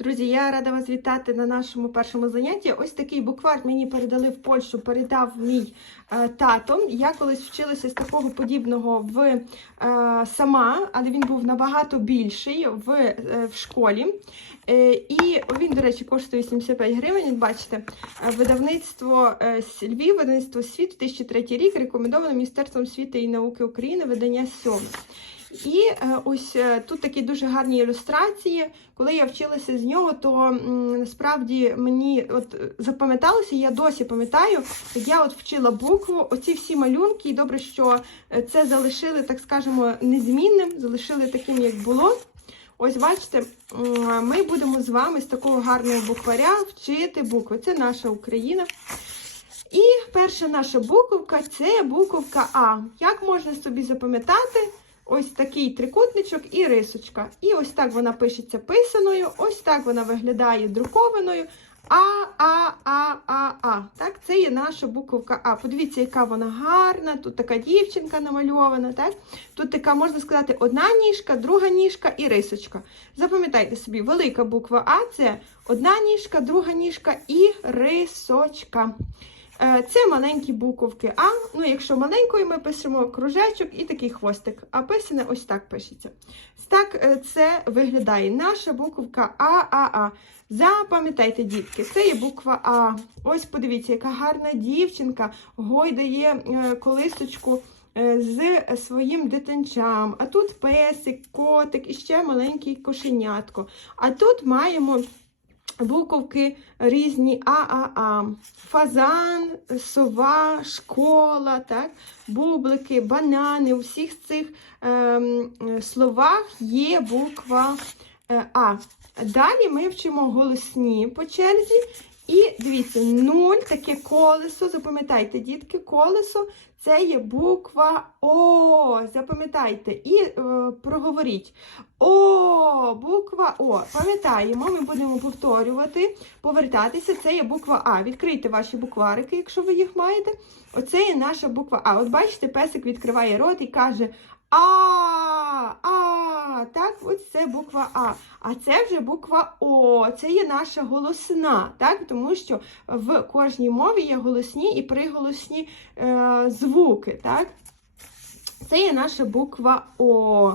Друзі, я рада вас вітати на нашому першому занятті. Ось такий буквар мені передали в Польщу, передав мій е, тато. Я колись вчилася з такого подібного в е, сама, але він був набагато більший в, е, в школі. Е, і він, до речі, коштує 75 гривень. Бачите, видавництво е, Львів, видавництво світ 2003 рік, рекомендовано Міністерством освіти і науки України, видання 7. І е, ось е, тут такі дуже гарні ілюстрації. Коли я вчилася з нього, то насправді мені от запам'яталося, я досі пам'ятаю, як я от вчила букву, оці всі малюнки, і добре, що е, це залишили, так скажемо, незмінним, залишили таким, як було. Ось бачите, ми будемо з вами з такого гарного букваря вчити букви. Це наша Україна. І перша наша буковка це буковка А. Як можна собі запам'ятати? Ось такий трикутничок і рисочка. І ось так вона пишеться писаною, ось так вона виглядає друкованою. А, А, А, А, А. Так, це є наша буковка А. Подивіться, яка вона гарна. Тут така дівчинка намальована. Так? Тут така, можна сказати, одна ніжка, друга ніжка і рисочка. Запам'ятайте собі, велика буква А це одна ніжка, друга ніжка і рисочка. Е, Це маленькі буковки А. Ну, якщо маленькою, ми пишемо кружечок і такий хвостик. А писане ось так пишеться. Так е, це виглядає. Наша буковка ААА. Запам'ятайте, дітки, це є буква А. Ось подивіться, яка гарна дівчинка гойдає е, колисочку з своїм дитинчам. А тут песик, котик і ще маленький кошенятко. А тут маємо буковки різні ААА. Фазан, сова, школа, так? бублики, банани. У всіх цих е, словах є буква е, А. Далі ми вчимо голосні по черзі. І дивіться, нуль, таке колесо. Запам'ятайте, дітки, колесо це є буква О. Запам'ятайте і е, проговоріть. О, буква О. Пам'ятаємо, ми будемо повторювати, повертатися. Це є буква А. Відкрийте ваші букварики, якщо ви їх маєте. Оце є наша буква А. От бачите, песик відкриває рот і каже А, А. Так, ось це буква А. А це вже буква О. Це є наша голосна, так? Тому що в кожній мові є голосні і приголосні е, звуки. так? Це є наша буква О.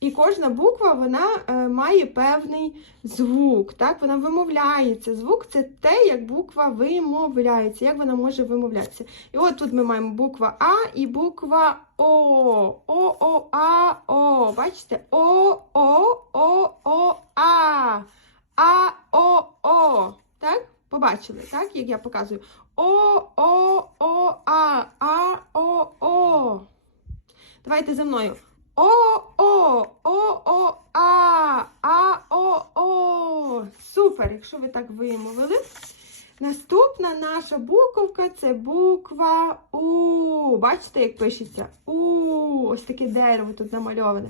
І кожна буква вона е, має певний звук. Так? Вона вимовляється. Звук це те, як буква вимовляється, як вона може вимовлятися. І от тут ми маємо буква А і буква О. О. Бачите? О, О, О, О, А. А, О, О. Так? Побачили, так? Як я показую. О, О, О, А. А, О, О. Давайте за мною. О, О, О, О, А, А, О, О. Супер, якщо ви так вимовили. Наступна наша буковка це буква У. Бачите, як пишеться? У. Ось таке дерево тут намальоване.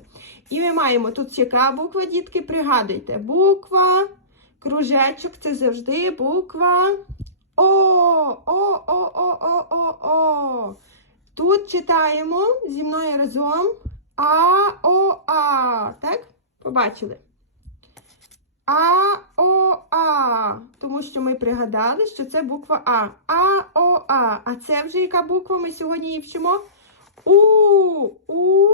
І ми маємо тут яка буква, дітки? Пригадуйте. Буква, кружечок це завжди буква О. О, О, О, О, О, О. Тут читаємо зі мною разом А, О, А. Так? Побачили? А. Тому що ми пригадали, що це буква А. А, О, А. Це вже яка буква? Ми сьогодні її вчимо? У, У,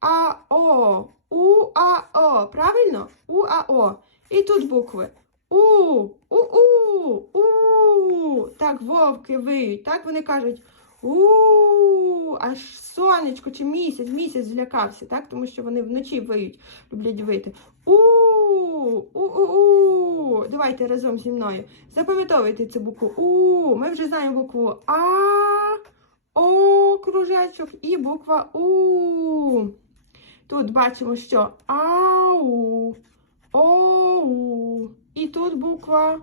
А, О. У, А, О. Правильно? У, А, О. І тут букви. У, У, У, У. Так, вовки виють. Так вони кажуть. У, аж сонечко чи місяць, місяць злякався, так? Тому що вони вночі виють, люблять вити. У, у, у, у. Давайте разом зі мною. Запам'ятовуйте цю букву У. Ми вже знаємо букву А, О, кружечок і буква У. Тут бачимо, що Ау, Оу. І тут буква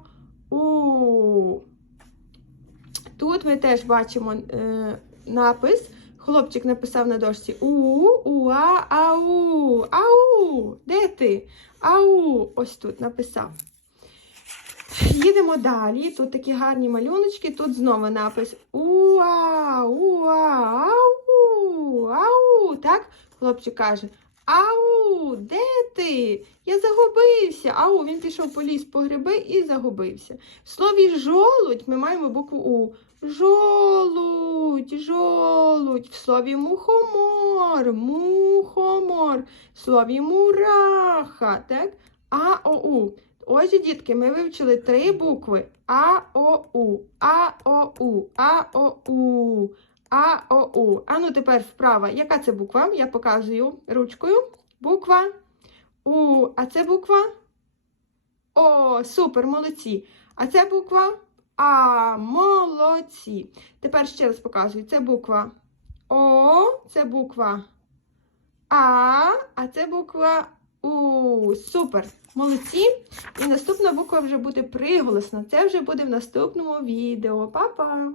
У. Тут ми теж бачимо е, напис. Хлопчик написав на дошці У, Уа, Ау. Ау! Де ти? Ау! Ось тут написав. Їдемо далі. Тут такі гарні малюночки. Тут знову напис Уа, Уа, Ау, Ау. Так? Хлопчик каже Ау, де ти? Я загубився. Ау, він пішов по ліс по гриби і загубився. В слові жолудь ми маємо букву У. Жолудь, жолудь. В слові мухомор, мухомор. В слові мураха, так? А-о-у. Отже, дітки, ми вивчили три букви А-О-У, А-О-У, А-О-У, А-О-У. А ну тепер вправа. Яка це буква? Я показую ручкою. Буква У. А це буква О. Супер, молодці. А це буква А. Молодці. Тепер ще раз показую. Це буква О, це буква А, а це буква У. Супер. Молодці. І наступна буква вже буде приголосна. Це вже буде в наступному відео. Па-па!